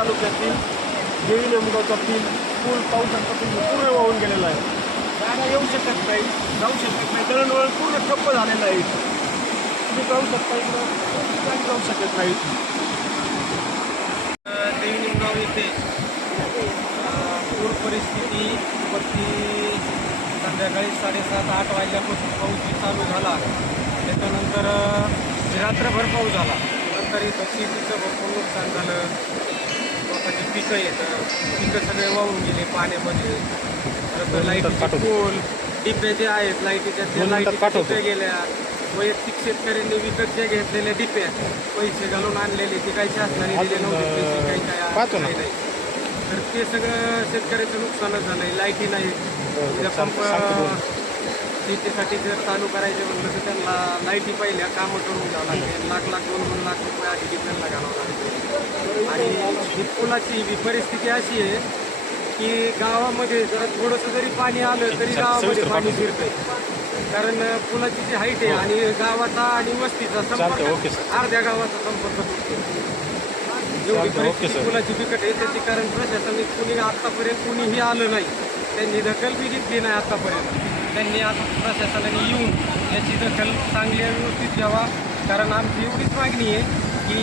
तालुक्यातील देवी नेमगावचा पूल पूल पाहू शकता तुम्ही पूर्ण वाहून गेलेला आहे. गाड्या येऊ शकत नाही जाऊ शकत नाही. दळणवळण पूर्ण ठप्प झालेलं आहे. तुम्ही जाऊ शकता इकडं. जाऊ शकत नाही. देवी निमगाव येथे पूर परिस्थितीवरती संध्याकाळी साडेसात आठ वाजल्यापासून पाऊस चालू झाला. त्याच्यानंतर रात्रभर पाऊस झाला. नंतर इथं शेतीचं भरपूर नुकसान झालं. लोकांची पिकं येतं. पिकं सगळे वाहून गेले पाण्यामध्ये. परत लाईटीचे पोल डिपे जे आहेत लाईटीच्या त्या लाईटीच्या डिपे गेल्या? वैयक्तिक शेतकऱ्यांनी विकत जे घेतलेले डिपे पैसे घालून आणलेले ते काही शासनाने दिले नव्हते पैसे काही काही काही नाही. तर ते सगळं शेतकऱ्याचं नुकसानच झालंय लाईटी नाही. उद्या पंप शेतीसाठी जर चालू करायचे म्हणलं तर त्यांना लाईटी पहिल्या कामं करून घ्यावं लागते लाख लाख दोन दोन लाख रुपये आधी डिपेंडला घालावं लागते ही पुलाची ही परिस्थिती अशी आहे की गावामध्ये जर थोडंसं जरी पाणी आलं तरी गावामध्ये पाणी शिरतंय कारण पुलाची जी हाईट आहे आणि गावाचा आणि वस्तीचा संपर्क अर्ध्या गावाचा संपर्क तुटतो पुलाची बिकट आहे. त्याची कारण प्रशासनिक कुणी आतापर्यंत कुणीही आलं नाही. त्यांनी दखल बी घेतली नाही आतापर्यंत. त्यांनी आता प्रशासनाने येऊन याची दखल चांगली आणि व्यवस्थित घ्यावा. कारण आमची एवढीच मागणी आहे की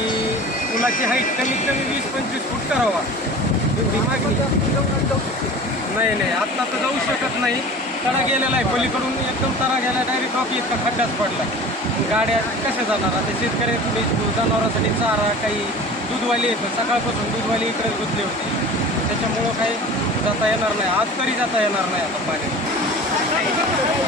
पुलाची हाईट कमीत कमी वीस पंचवीस फूट करावा. एवढी मागणी नाही नाही आत्ता तर जाऊ शकत नाही. तडा गेलेला आहे. पलीकडून एकदम तडा गेला डायरेक्ट ऑफ इतका खड्डाच पडला. गाड्या कशा जाणार? आता शेतकरी तुम्ही जनावरांसाठी चारा काही दूधवाले येतं सकाळपासून दूधवाले इकडे गुंतले होते. त्याच्यामुळं काही जाता येणार नाही. आज तरी जाता येणार नाही आता पाणी.